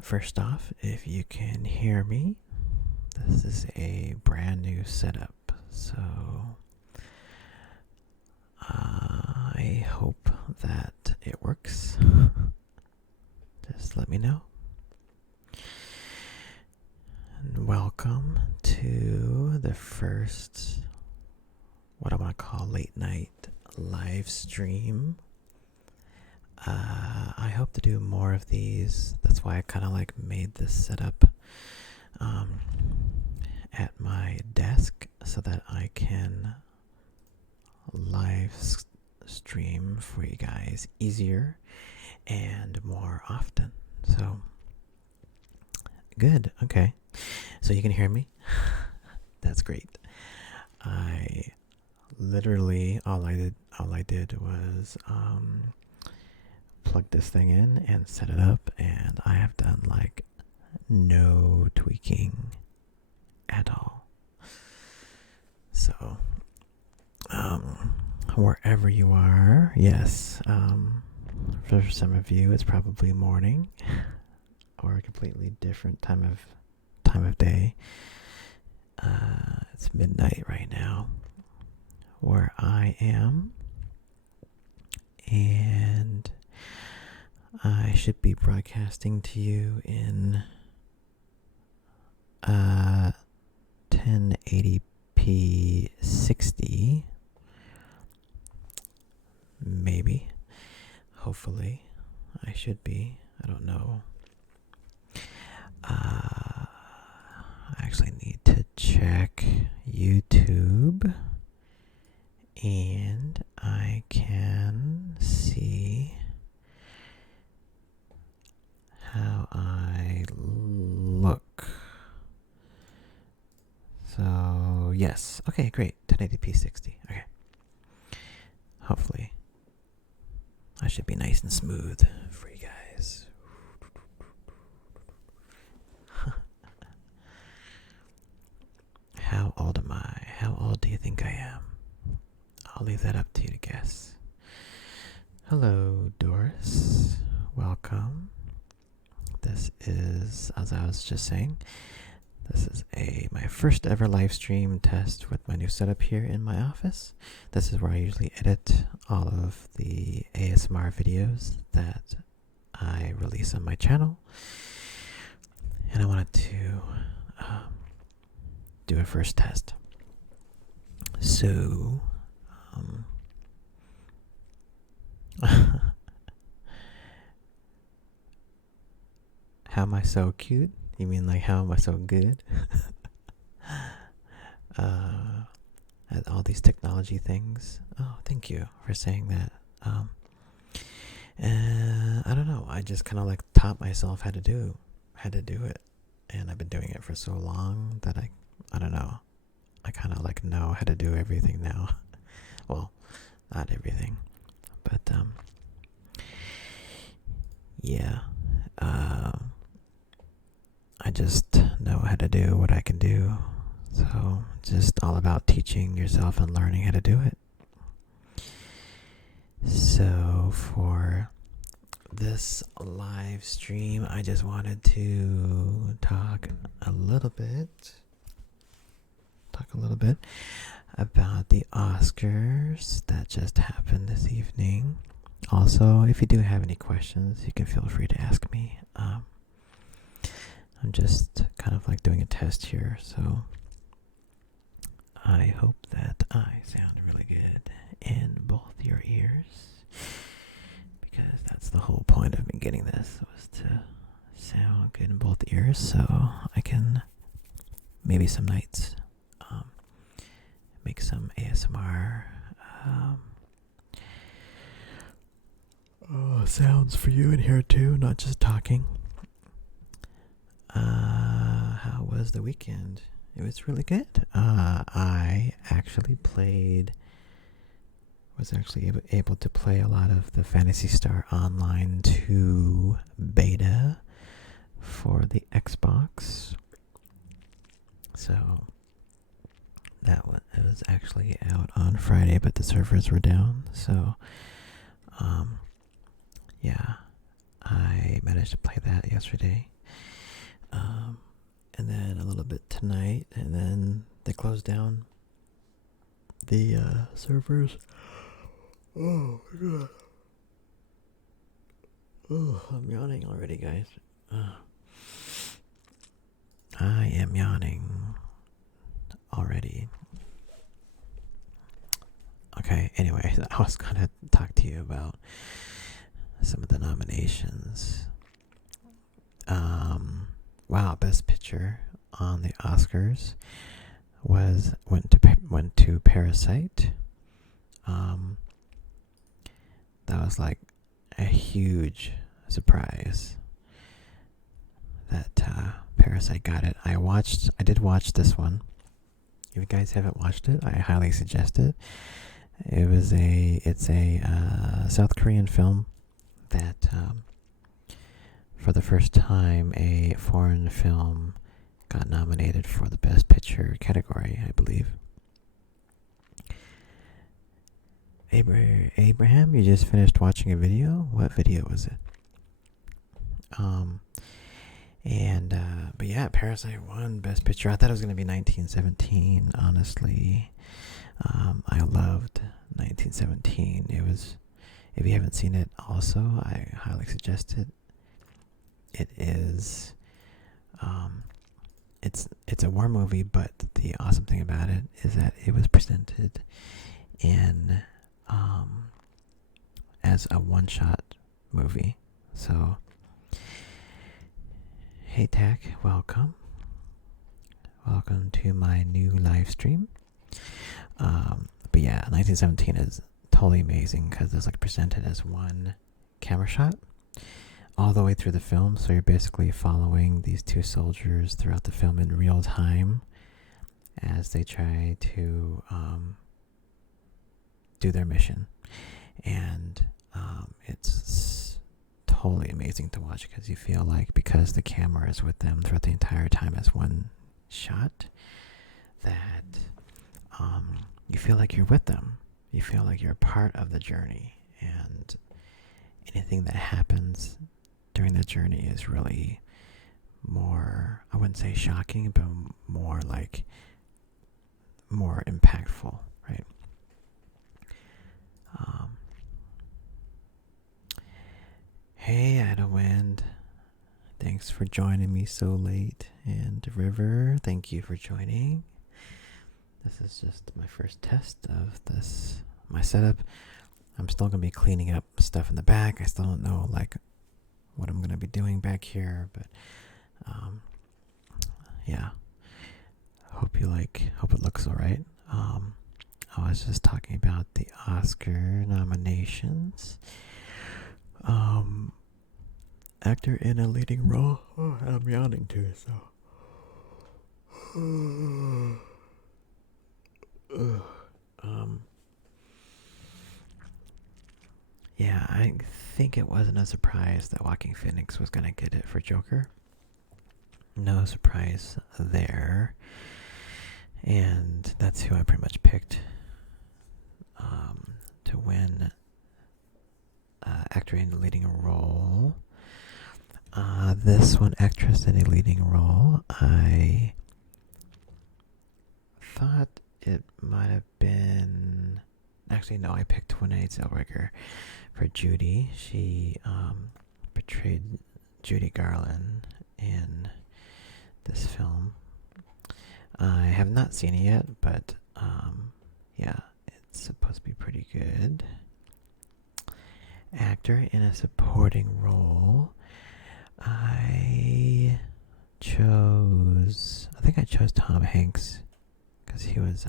First off, if you can hear me, this is a brand new setup, so I hope that it works. Just let me know. And welcome to the first, what I want to call late night live stream. I hope to do more of these. That's why I kind of made this setup at my desk so that I can live stream for you guys easier and more often. So good. Okay. So you can hear me? That's great. I literally all I did was plug this thing in and set it up, and I have done no tweaking at all. So wherever you are, yes, for some of you it's probably morning or a completely different time of day. It's midnight right now where I am, and I should be broadcasting to you in 1080p 60, maybe, hopefully. I should be. I don't know. I actually need to check YouTube, and I can see how I look. So yes, okay, great. 1080p 60. Okay. Hopefully I should be nice and smooth for you guys. How old am I? How old do you think I am? I'll leave that up to you to guess. Hello, Doris. Welcome. This is, as I was just saying, this is my first ever live stream test with my new setup here in my office. This is where I usually edit all of the ASMR videos that I release on my channel. And I wanted to do a first test. So, how am I so cute? You mean how am I so good? At all these technology things. Oh, thank you for saying that. I don't know. I just kind of taught myself how to do it, and I've been doing it for so long that I don't know. I kind of know how to do everything now. Well, not everything, but yeah. I just know how to do what I can do. So just all about teaching yourself and learning how to do it. So for this live stream, I just wanted to talk a little bit about the OSCARS that just happened this evening. Also, if you do have any questions, you can feel free to ask me. I'm just kind of doing a test here, so I hope that I sound really good in both your ears, because that's the whole point of me getting this, was to sound good in both ears, so I can maybe some nights make some ASMR sounds for you in here too, not just talking. How was the weekend? It was really good. I actually was able to play a lot of the Phantasy Star Online 2 beta for the Xbox. So it was actually out on Friday, but the servers were down. So, yeah, I managed to play that yesterday. And then a little bit tonight, and then they closed down the servers. Oh my god. Oh, I'm yawning already, guys. I am yawning already. Okay, anyway, I was going to talk to you about some of the nominations. Wow, Best Picture on the Oscars went to Parasite. That was like a huge surprise that Parasite got it. I did watch this one. If you guys haven't watched it, I highly suggest it. It's a South Korean film that for the first time a foreign film got nominated for the Best Picture category, I believe. Abraham, you just finished watching a video? What video was it? But yeah, Parasite won Best Picture. I thought it was going to be 1917, honestly. I loved 1917. It was, if you haven't seen it also, I highly suggest it. It is, it's a war movie, but the awesome thing about it is that it was presented in, as a one-shot movie. So, hey Tack, welcome. Welcome to my new live stream. But yeah, 1917 is totally amazing because it's like presented as one camera shot all the way through the film. So you're basically following these two soldiers throughout the film in real time as they try to do their mission. And it's totally amazing to watch because you feel like, because the camera is with them throughout the entire time as one shot, that you feel like you're with them. You feel like you're part of the journey, and anything that happens during the journey is really more, I wouldn't say shocking, but more impactful, right? Hey, Adawind, thanks for joining me so late. And River, thank you for joining. This is just my first test of my setup. I'm still going to be cleaning up stuff in the back. I still don't know what I'm going to be doing back here, but yeah. Hope it looks all right. I was just talking about the Oscar nominations. Actor in a leading role. Oh, I'm yawning too, so. Yeah, I think it wasn't a surprise that Joaquin Phoenix was gonna get it for Joker. No surprise there. And that's who I pretty much picked to win actor in a leading role. This one, actress in a leading role, I thought it might have been... Actually, no, I picked Renee Zellweger for Judy. She portrayed Judy Garland in this film. I have not seen it yet, but yeah, it's supposed to be pretty good. Actor in a supporting role, I think I chose Tom Hanks because he was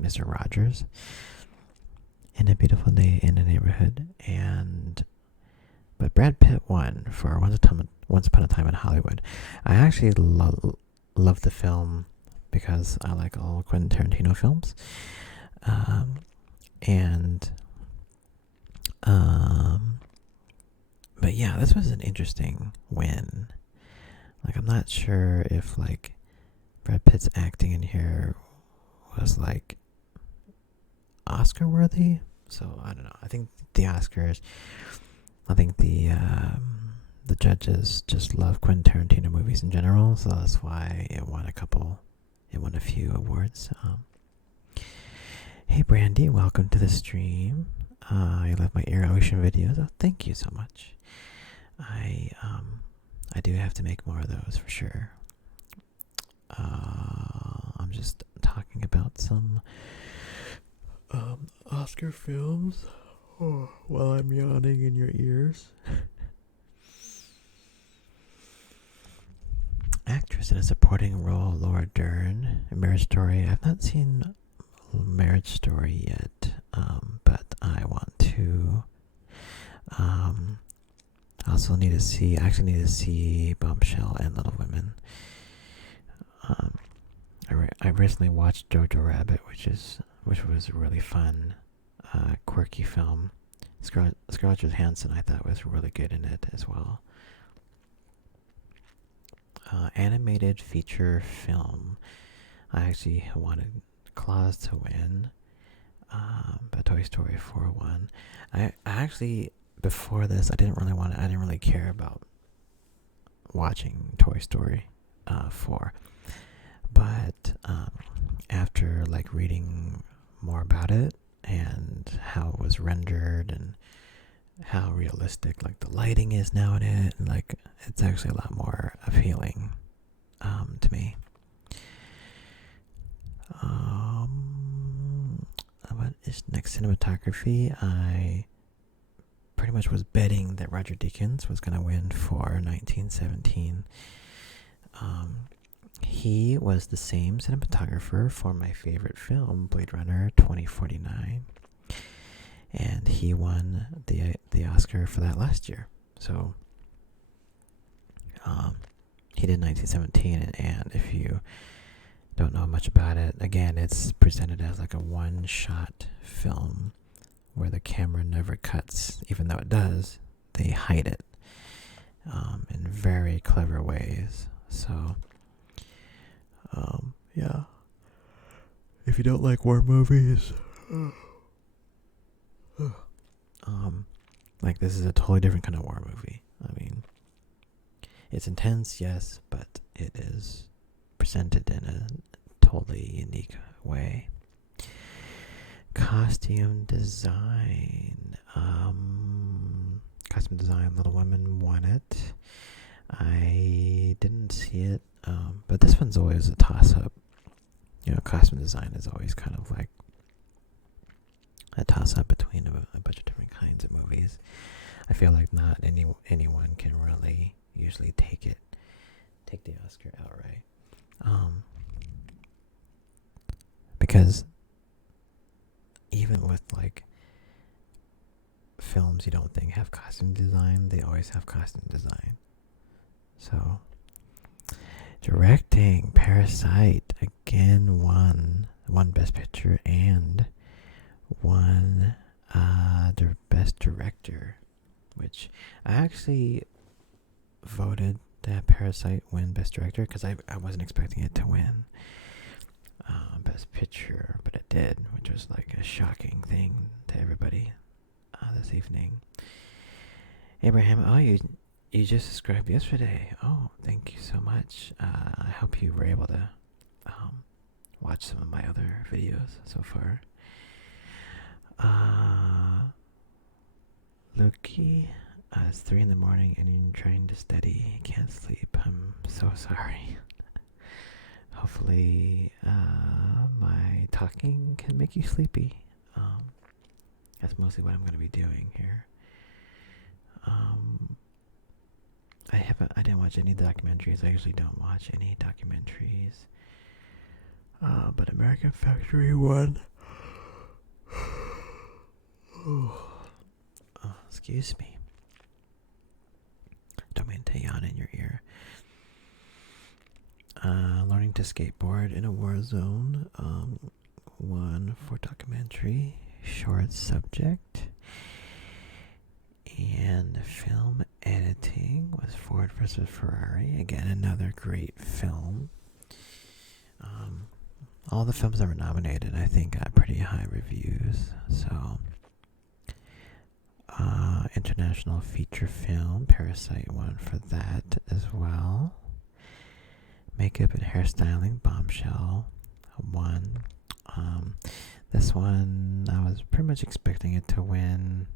Mr. Rogers in A Beautiful Day in the Neighborhood, but Brad Pitt won for Once Upon a Time in Hollywood. I actually love the film because I like all Quentin Tarantino films, but yeah, this was an interesting win. I'm not sure if Brad Pitt's acting in here was Oscar worthy. So I don't know. I think the Oscars, I think the the judges just love Quentin Tarantino movies in general, so that's why it won a few awards. Hey Brandy, welcome to the stream. I love my Air Ocean videos. Oh, thank you so much. I do have to make more of those for sure. I'm just talking about some Oscar films while I'm yawning in your ears. Actress in a supporting role, Laura Dern, Marriage Story. I've not seen Marriage Story yet, but I want to. I actually need to see Bombshell and Little Women. I recently watched Jojo Rabbit, which was a really fun, quirky film. Scarlett Johansson, I thought, was really good in it as well. Animated feature film. I actually wanted Claus to win, but Toy Story 4 won. I actually, before this, I didn't really care about watching Toy Story 4. But after like reading more about it and how it was rendered and how realistic like the lighting is now in it, and like it's actually a lot more appealing to me. What is next? Cinematography. I pretty much was betting that Roger Deakins was going to win for 1917. He was the same cinematographer for my favorite film, Blade Runner 2049. And he won the Oscar for that last year. So he did 1917, and if you don't know much about it, again, it's presented as like a one-shot film where the camera never cuts. Even though it does, they hide it in very clever ways. So yeah, if you don't like war movies, like this is a totally different kind of war movie. I mean, it's intense, yes, but it is presented in a totally unique way. Costume design. Little Women won it. I didn't see it, but this one's always a toss-up. You know, costume design is always kind of like a toss-up between a bunch of different kinds of movies. I feel like not anyone can really usually take the Oscar outright. Because even with like films you don't think have costume design, they always have costume design. So, directing, Parasite again won Best Picture and won Best Director, which I actually voted that Parasite win Best Director because I wasn't expecting it to win Best Picture, but it did, which was like a shocking thing to everybody this evening. Abraham, oh, you just subscribed yesterday. Oh, thank you so much. I hope you were able to watch some of my other videos so far. Loki, it's 3 in the morning and you're trying to study. Can't sleep. I'm so sorry. Hopefully, my talking can make you sleepy. That's mostly what I'm going to be doing here. I didn't watch any documentaries. I usually don't watch any documentaries. But American Factory won. Oh, excuse me. Don't mean to yawn in your ear. Learning to skateboard in a war zone. Won for documentary. Short subject. And film editing was Ford versus Ferrari. Again, another great film. All the films that were nominated, I think, got pretty high reviews. So, international feature film. Parasite won for that as well. Makeup and hairstyling, Bombshell won. This one, I was pretty much expecting it to win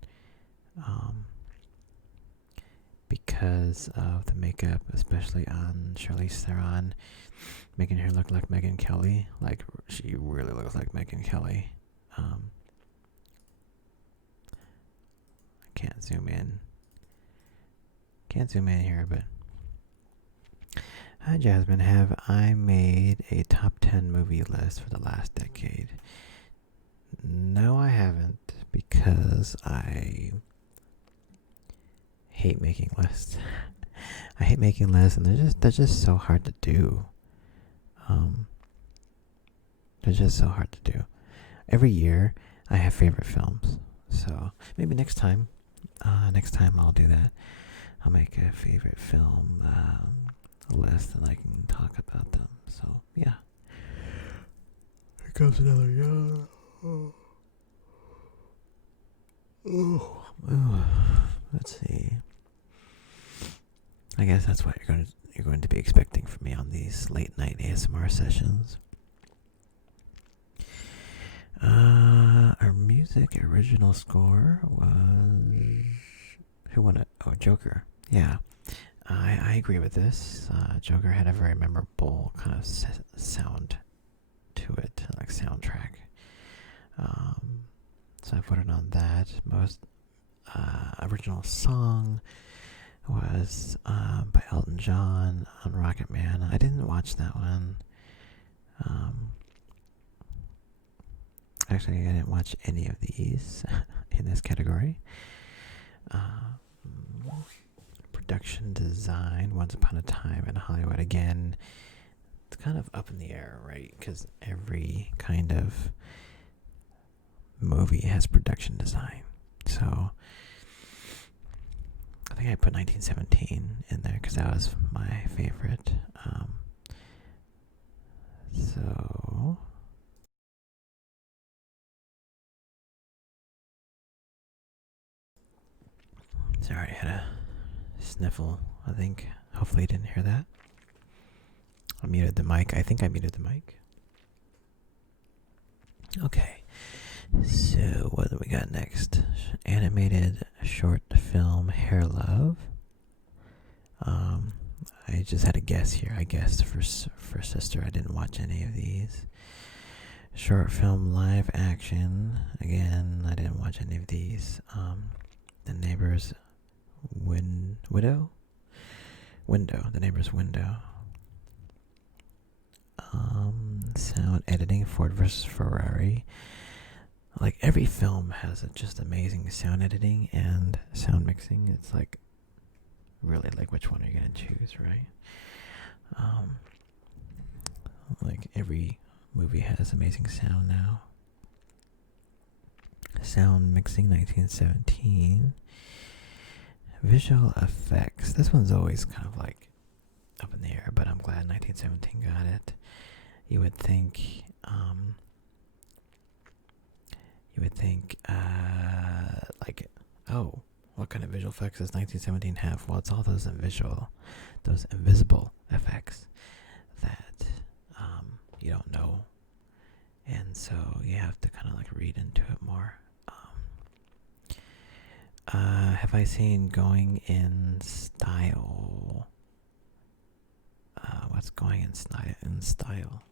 because of the makeup, especially on Charlize Theron, making her look like Megyn Kelly. Like, she really looks like Megyn Kelly. I can't zoom in. Can't zoom in here, but... Hi, Jasmine. Have I made a top 10 movie list for the last decade? No, I haven't, because I hate making lists. I hate making lists, and they're just so hard to do. They're just so hard to do. Every year, I have favorite films, so maybe next time I'll do that. I'll make a favorite film list, and I can talk about them. So yeah. Here comes another yawn. Let's see. I guess that's what you're going to be expecting from me on these late night ASMR sessions. Our music original score was... Who won it? Oh, Joker. Yeah. I agree with this. Joker had a very memorable kind of sound to it, like soundtrack. So I put it on that. Most original song was by Elton John on Rocket Man. I didn't watch that one. Actually, I didn't watch any of these in this category. Production design, Once Upon a Time in Hollywood. Again, it's kind of up in the air, right? Because every kind of movie has production design. So I think I put 1917 in there because that was my favorite. So sorry, I had a sniffle, I think. Hopefully you didn't hear that. I muted the mic. I think I muted the mic. Okay. So what do we got next? Animated short film Hair Love. I just had a guess here. I guessed for Sister. I didn't watch any of these. Short film live action. Again, I didn't watch any of these. The Neighbor's Window. The Neighbor's Window. Sound editing, Ford versus Ferrari. Like, every film has just amazing sound editing and sound mixing. It's like, really, like, which one are you gonna choose, right? Like, every movie has amazing sound now. Sound mixing, 1917. Visual effects. This one's always kind of like up in the air, but I'm glad 1917 got it. You would think, like, oh, what kind of visual effects does 1917 have? Well, it's all those invisible effects that you don't know, and so you have to kind of like read into it more. Have I seen Going in Style? What's Going in Style?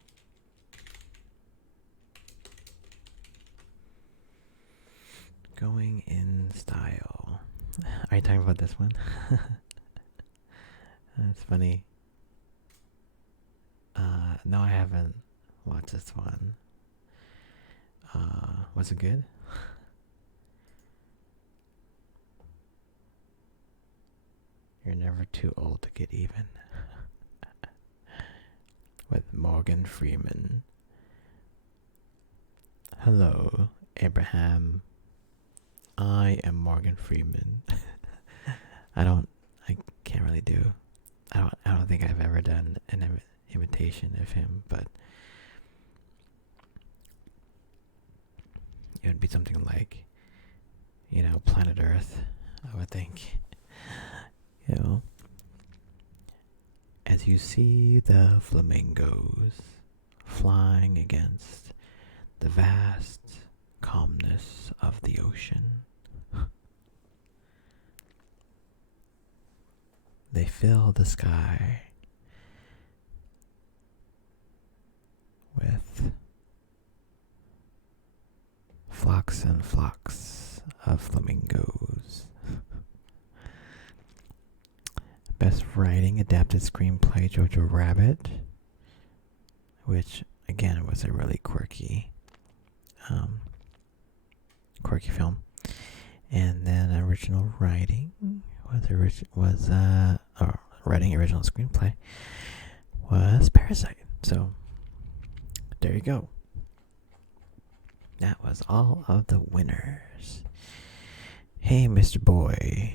Going in Style. Are you talking about this one? That's funny. No, I haven't watched this one. Was it good? You're never too old to get even. With Morgan Freeman. Hello, Abraham. I am Morgan Freeman. I can't really do. I don't think I've ever done an imitation of him, but it would be something like, Planet Earth. I would think. You know, as you see the flamingos flying against the vast calmness of the ocean, they fill the sky with flocks and flocks of flamingos. Best writing, adapted screenplay, Jojo Rabbit, which again was a really quirky film. And then original writing writing original screenplay was Parasite. So there you go. That was all of the winners. Hey, Mr. Boy.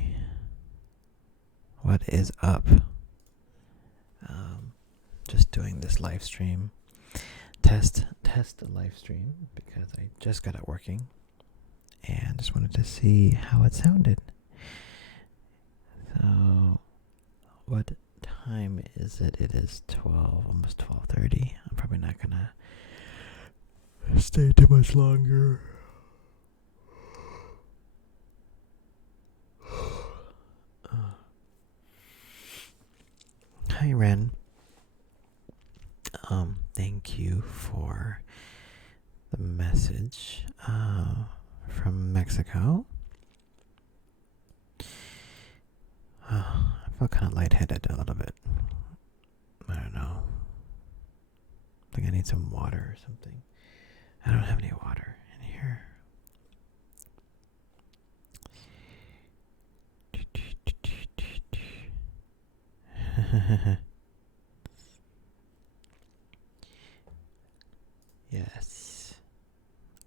What is up? Just doing this live stream. Test the live stream because I just got it working. And just wanted to see how it sounded. So, what time is it? It is 12, almost 12:30. I'm probably not gonna stay too much longer. Hi, Ren. Thank you for the message from Mexico. I felt kind of lightheaded a little bit. I don't know. I think I need some water or something. I don't have any water in here. Yes.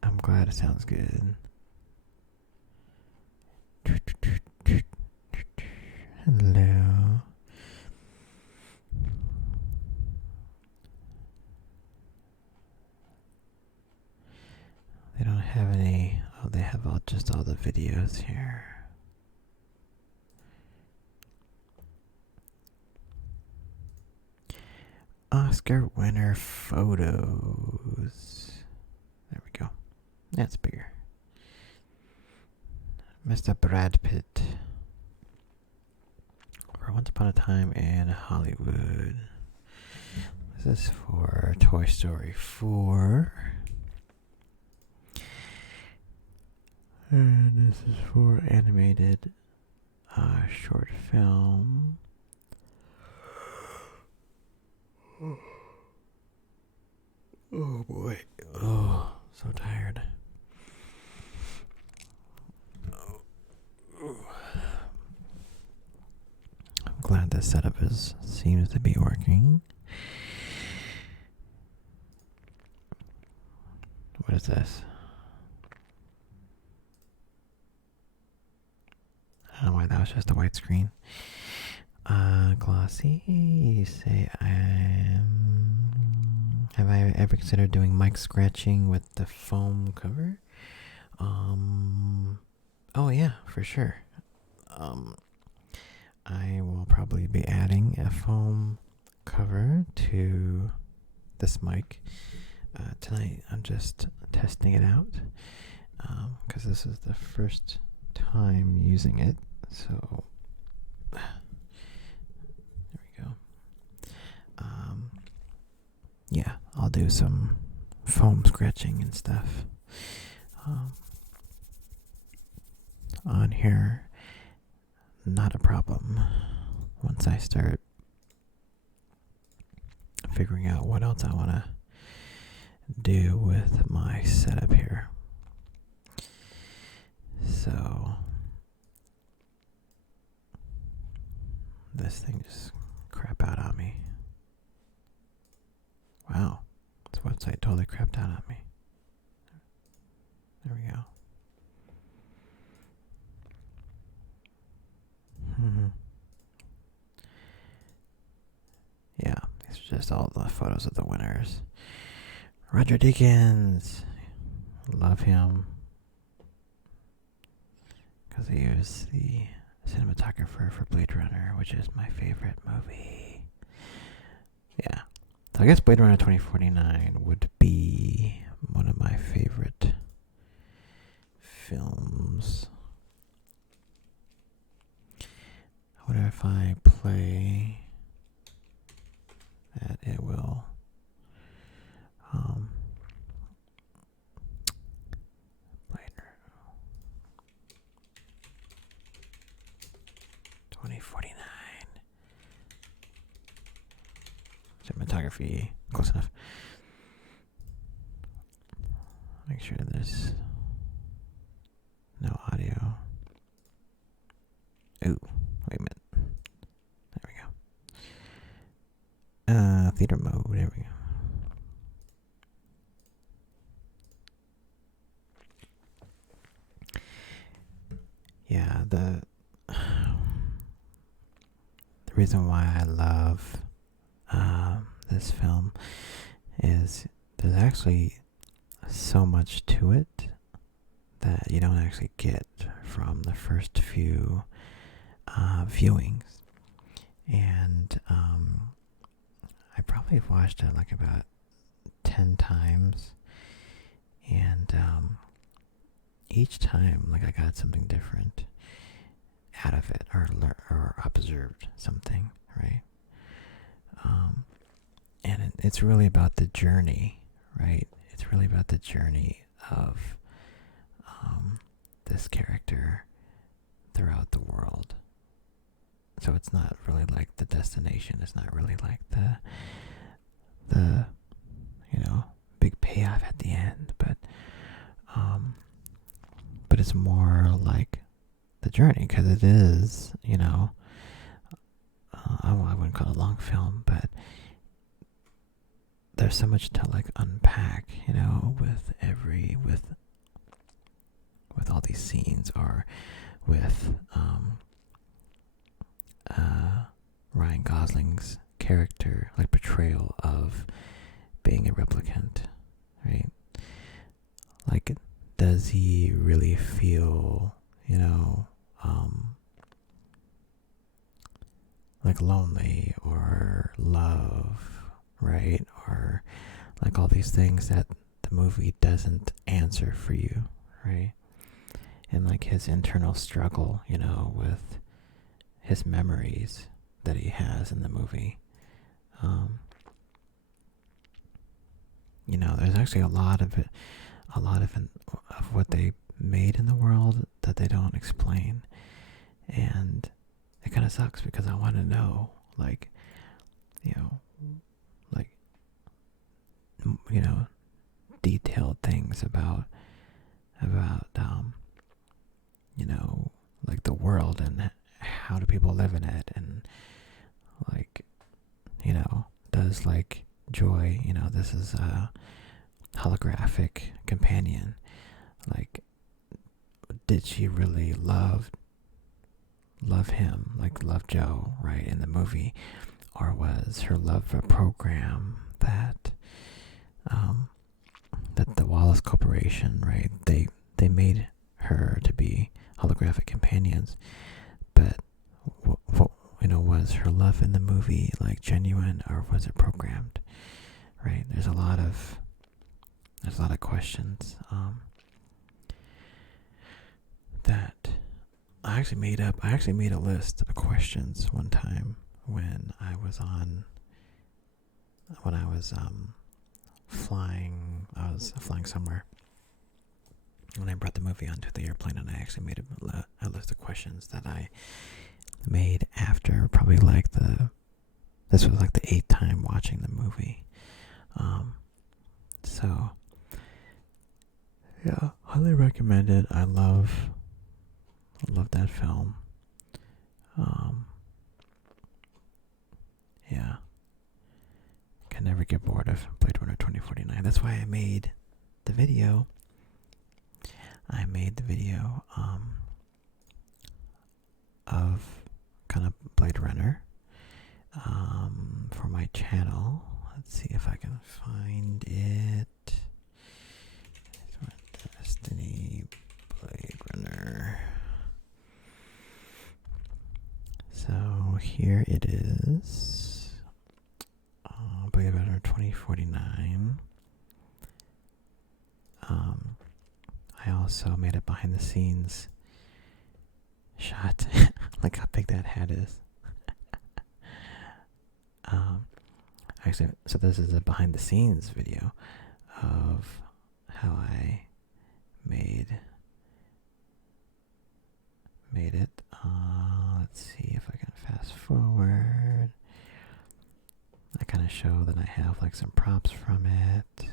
I'm glad it sounds good. Hello. They don't have any. Oh, they have just all the videos here. Oscar winner photos. There we go. That's bigger. Mr. Brad Pitt. For Once Upon a Time in Hollywood. This is for Toy Story 4. And this is for animated short film. Oh boy. Oh, so tired. I'm glad this setup seems to be working. What is this? I don't know why that was just a white screen. Glossy, you say have I ever considered doing mic scratching with the foam cover? Oh yeah, for sure. I will probably be adding a foam cover to this mic tonight. I'm just testing it out because this is the first time using it. So there we go. Yeah, I'll do some foam scratching and stuff on here. Not a problem once I start figuring out what else I want to do with my setup here. So this thing just crap out on me. Wow, this website totally crapped out on me. There we go. Yeah, these are just all the photos of the winners. Roger Deakins, love him. Because because he was the cinematographer for Blade Runner, which is my favorite movie. Yeah. So I guess Blade Runner 2049 would be one of my favorite films. I wonder if I play that it will Blade Runner 2049 cinematography, close enough. Make sure there's no audio. Ooh, wait a minute. There we go. Theater mode. There we go. Yeah, the reason why I love this film is there's actually so much to it that you don't actually get from the first few viewings. And I probably watched it like about 10 times. And each time, like, I got something different out of it, or observed something, right? And it's really about the journey, right? It's really about the journey of this character throughout the world. So it's not really like the destination. It's not really like the big payoff at the end, but it's more like the journey, because it is, I wouldn't call it a long film, but there's so much to like unpack, with all these scenes, or with Ryan Gosling's character, like, portrayal of being a replicant, right? Like, does he really feel, like lonely or love, right? Or like all these things that the movie doesn't answer for you, right? And like his internal struggle, with his memories that he has in the movie. There's actually a lot of what they made in the world that they don't explain. And it kind of sucks, because I want to know, detailed things about like the world, and how do people live in it, and does like Joy, this is a holographic companion, like, did she really love him, like love Joe, right, in the movie, or was her love a program that the Wallace Corporation, right, they made her to be holographic companions, but was her love in the movie like genuine, or was it programmed, right? There's a lot of questions that I actually made up. I actually made a list of questions one time when I was flying. I was flying somewhere when I brought the movie onto the airplane, and I actually made a list of questions that I made after probably this was like the 8th time watching the movie. So yeah, highly recommend it. I love that film. Yeah, can never get bored of Blade Runner 2049. That's why I made the video. Of kind of Blade Runner for my channel. Let's see if I can find it. Destiny Blade Runner. here it is. Blade Runner 2049. I also made a behind the scenes shot. Like how big that hat is. Actually, so this is a behind the scenes video of how I made it. Let's see if I can fast forward. I kind of show that I have like some props from it.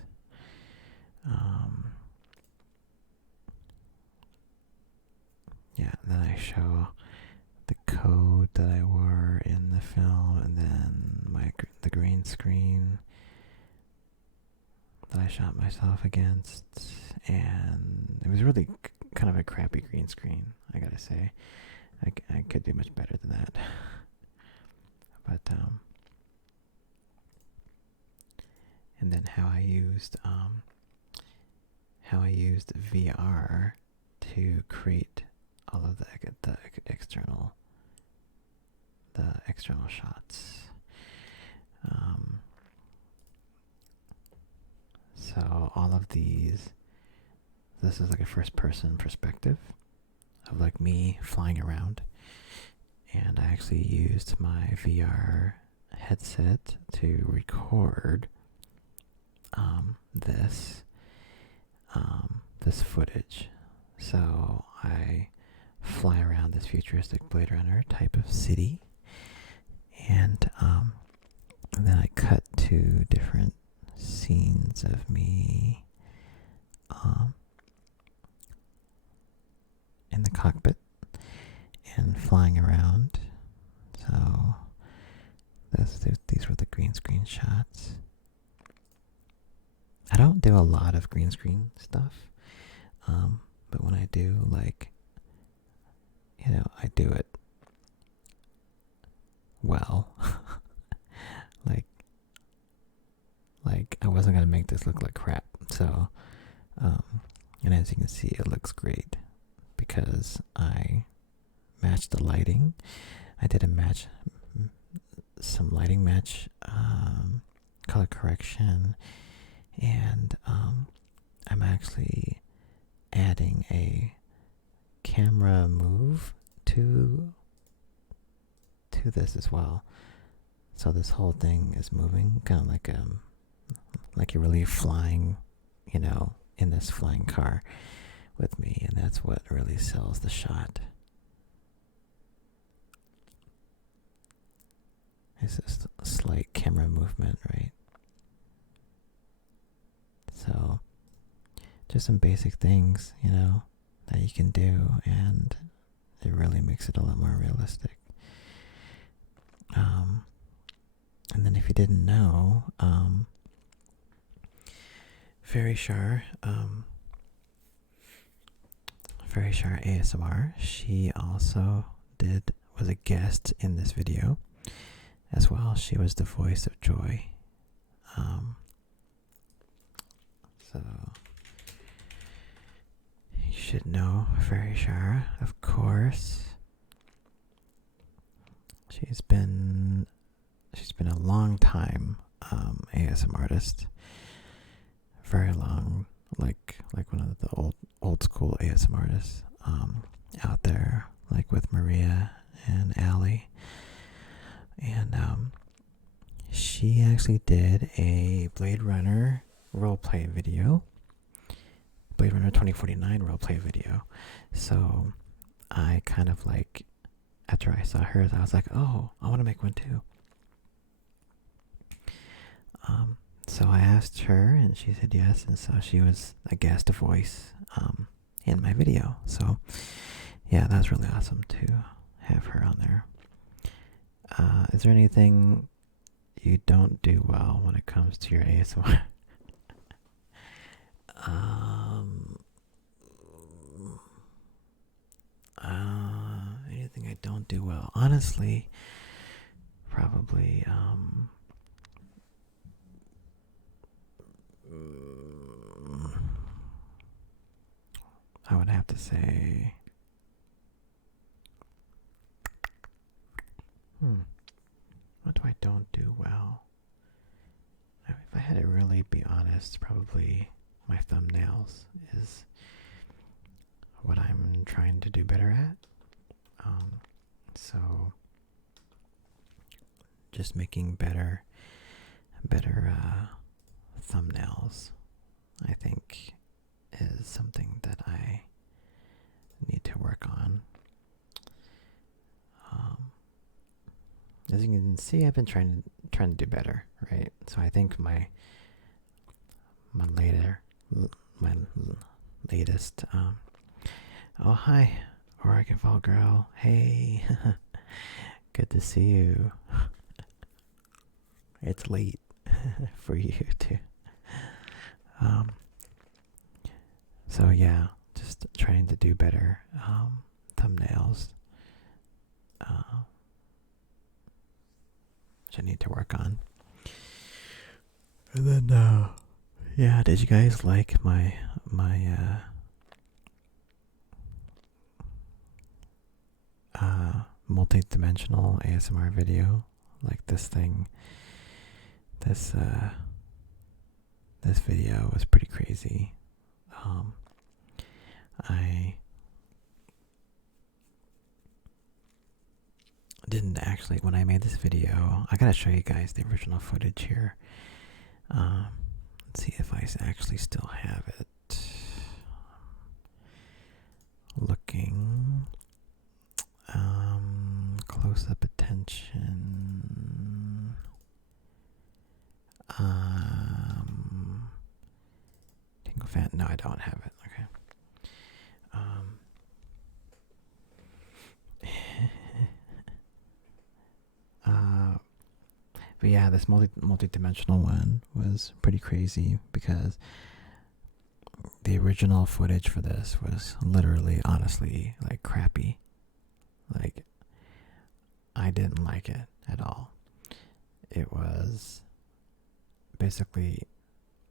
Yeah, and then I show the code that I wore in the film, and then the green screen that I shot myself against, and it was really kind of a crappy green screen, I gotta say. I could do much better than that. But and then how I used VR to create all of the external shots. So all of these, this is like a first person perspective of like me flying around, and I actually used my VR headset to record this footage. So I fly around this futuristic Blade Runner type of city, and then I cut to different scenes of me in the cockpit and flying around. So these were the green screen shots. I don't do a lot of green screen stuff, but when I do, like, I do it well. like I wasn't gonna make this look like crap. So, and as you can see, it looks great because I matched the lighting. I did some lighting match, color correction, and I'm actually adding a camera move to this as well. So this whole thing is moving, kind of like you're really flying, in this flying car with me, and that's what really sells the shot. It's just a slight camera movement, right? So, just some basic things, that you can do, and it really makes it a lot more realistic. And then if you didn't know, Veryshar ASMR, she also was a guest in this video as well. She was the voice of Joy. So you should know Veryshar, of course. She's been a long time ASMR artist. Very long, like one of the old school ASMR artists out there, like with Maria and Allie. And she actually did a Blade Runner roleplay video, Blade Runner 2049 roleplay video. So I kind of like, after I saw hers, I was like, oh, I want to make one too. So I asked her, and she said yes, and so she was a guest voice in my video. So yeah, that's really awesome to have her on there. Is there anything you don't do well when it comes to your ASMR? Anything I don't do well? Honestly, probably I would have to say What do I don't do well? If I had to really be honest, probably my thumbnails is what I'm trying to do better at. So just making better thumbnails, I think, is something that I need to work on. As you can see, I've been trying to do better, right? So I think my latest. Oh, hi, Oregon Fall Girl. Hey, good to see you. It's late for you too. So yeah, just trying to do better thumbnails, which I need to work on. And then, yeah, did you guys like my multi-dimensional ASMR video? Like this thing, this video was pretty crazy. I didn't actually, when I made this video, I gotta show you guys the original footage here. Let's see if I actually still have it. Looking. Close-up attention. Tingle fan. No, I don't have it. Okay. But yeah, this multi-dimensional one was pretty crazy because the original footage for this was literally, honestly, like crappy. Like, I didn't like it at all. It was basically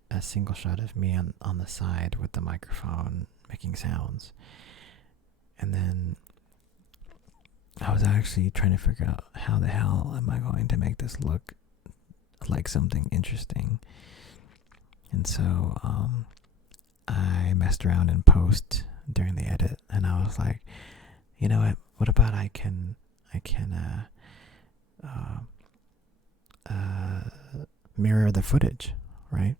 a single shot of me on the side with the microphone making sounds. And then I was actually trying to figure out how the hell am I going to make this look like something interesting. And so I messed around in post during the edit, and I was like, you know what about I can mirror the footage, right?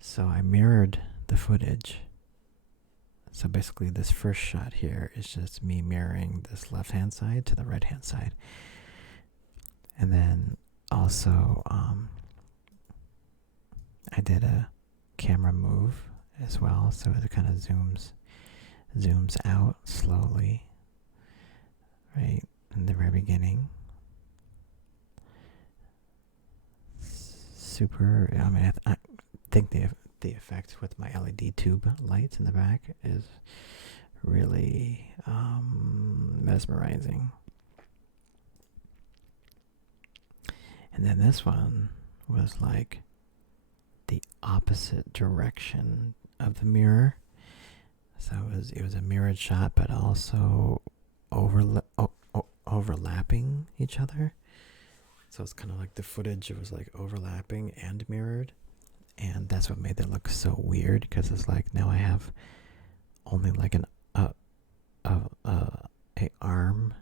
So I mirrored the footage. So basically this first shot here is just me mirroring this left-hand side to the right-hand side. And then also I did a camera move as well, so it kind of zooms out slowly, right in the very beginning. Super. I mean, I think the effect with my LED tube lights in the back is really mesmerizing. And then this one was like the opposite direction of the mirror. So it was a mirrored shot, but also overlapping each other. So it's kind of like the footage, it was like overlapping and mirrored. And that's what made it look so weird, because it's like now I have only like an arm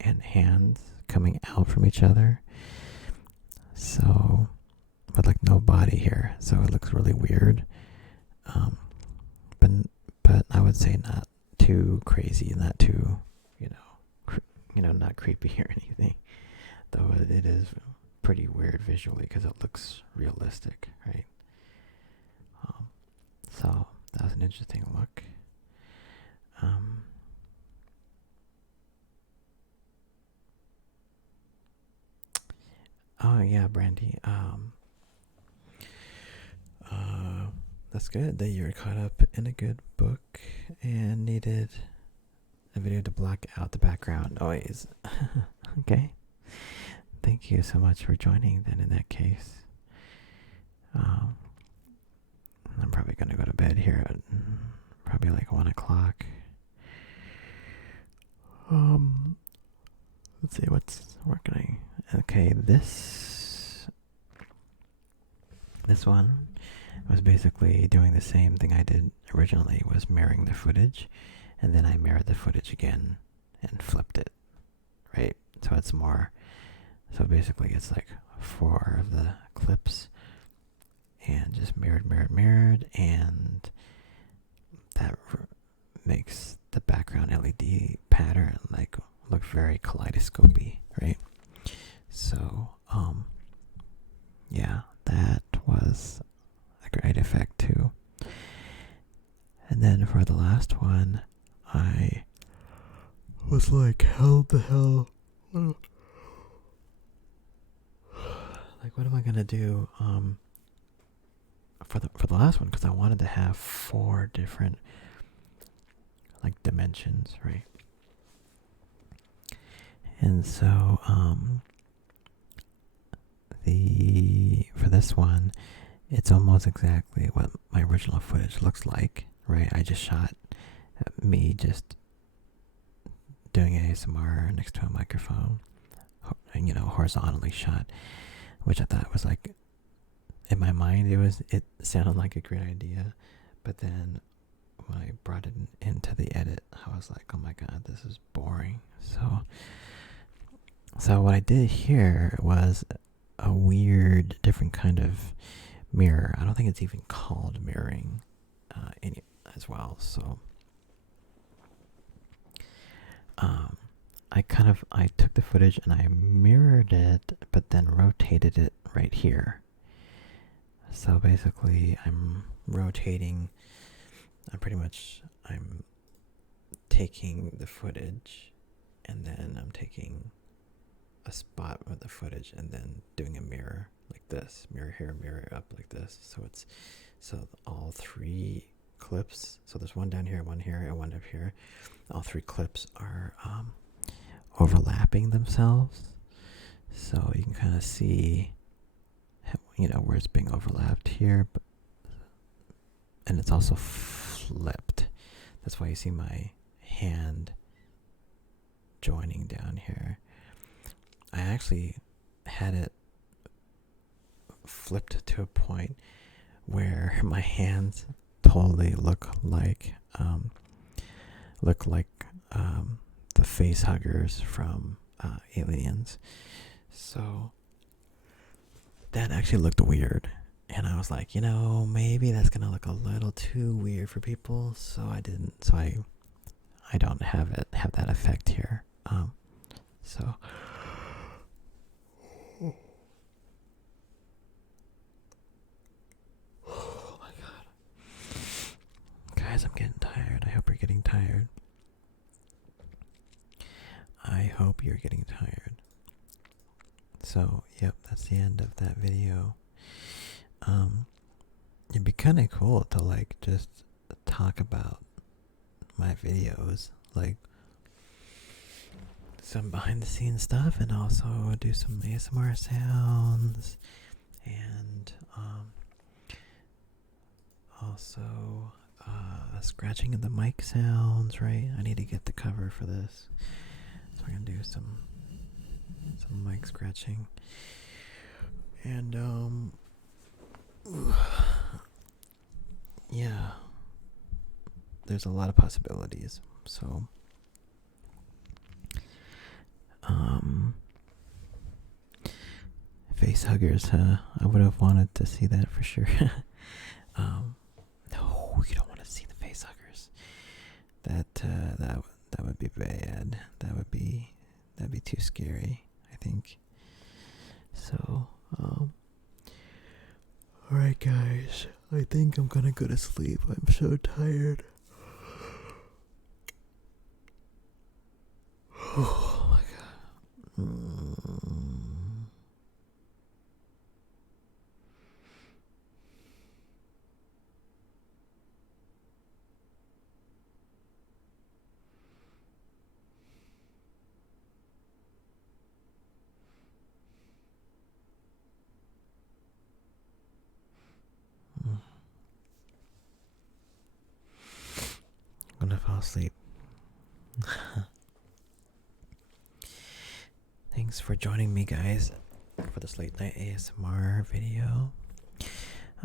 and hands coming out from each other. So, but like no body here, so it looks really weird. But I would say not too crazy, not too, not creepy or anything. Though it is pretty weird visually because it looks realistic, right? So that was an interesting look. Oh yeah, Brandy. That's good that you're caught up in a good book and needed a video to block out the background noise. Okay. Thank you so much for joining then in that case. I'm probably going to go to bed here at probably like 1 o'clock. let's see what's working. Okay, this one was basically doing the same thing I did originally, was mirroring the footage, and then I mirrored the footage again and flipped it, right? So it's more, so basically it's like 4 of the clips and just mirrored, and that makes the background LED pattern like look very kaleidoscopy, right? So, yeah, that was a great effect too. And then for the last one, I was like, how the hell? Like, what am I gonna do? For the last one, because I wanted to have 4 different like dimensions, right? And so, for this one, it's almost exactly what my original footage looks like, right? I just shot me just doing ASMR next to a microphone, horizontally shot, which I thought was like, in my mind, it sounded like a great idea, but then when I brought it into the edit, I was like, oh my god, this is boring. So what I did here was a weird, different kind of mirror. I don't think it's even called mirroring as well. So I took the footage and I mirrored it, but then rotated it right here. So basically, I'm rotating. I'm taking the footage, and then I'm taking a spot of the footage, and then doing a mirror like this, mirror here, mirror up like this. So all 3 clips. So there's one down here, one here, and one up here. All 3 clips are overlapping themselves, so you can kind of see, where it's being overlapped here, and it's also flipped. That's why you see my hand joining down here. I actually had it flipped to a point where my hands totally look like the face huggers from Aliens. So that actually looked weird, and I was like, maybe that's gonna look a little too weird for people, so I didn't. So I don't have that effect here. So. Oh my god. Guys, I'm getting tired. I hope you're getting tired. I hope you're getting tired. So, yep, that's the end of that video. It'd be kind of cool to like just talk about my videos, like some behind the scenes stuff, and also do some ASMR sounds, and also scratching of the mic sounds, right? I need to get the cover for this, so I'm gonna do some mic scratching, and yeah, there's a lot of possibilities. So face huggers, I would have wanted to see that for sure. No, you don't want to see the face huggers. That would be bad. That'd be too scary, I think. So, alright guys, I think I'm gonna go to sleep. I'm so tired. Oh my god. I'm gonna fall asleep. Thanks for joining me, guys, for this late night ASMR video.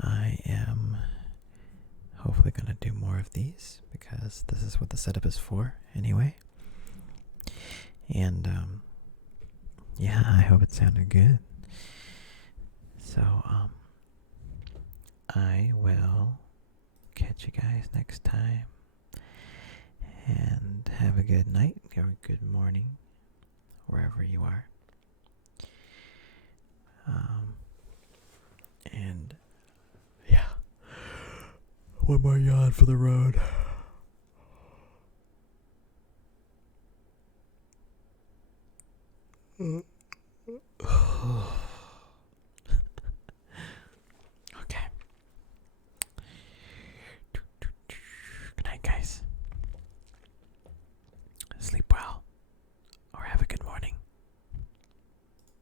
I am hopefully going to do more of these because this is what the setup is for anyway. And yeah, I hope it sounded good. So I will catch you guys next time. And have a good night or a good morning, wherever you are. And yeah, one more yawn for the road.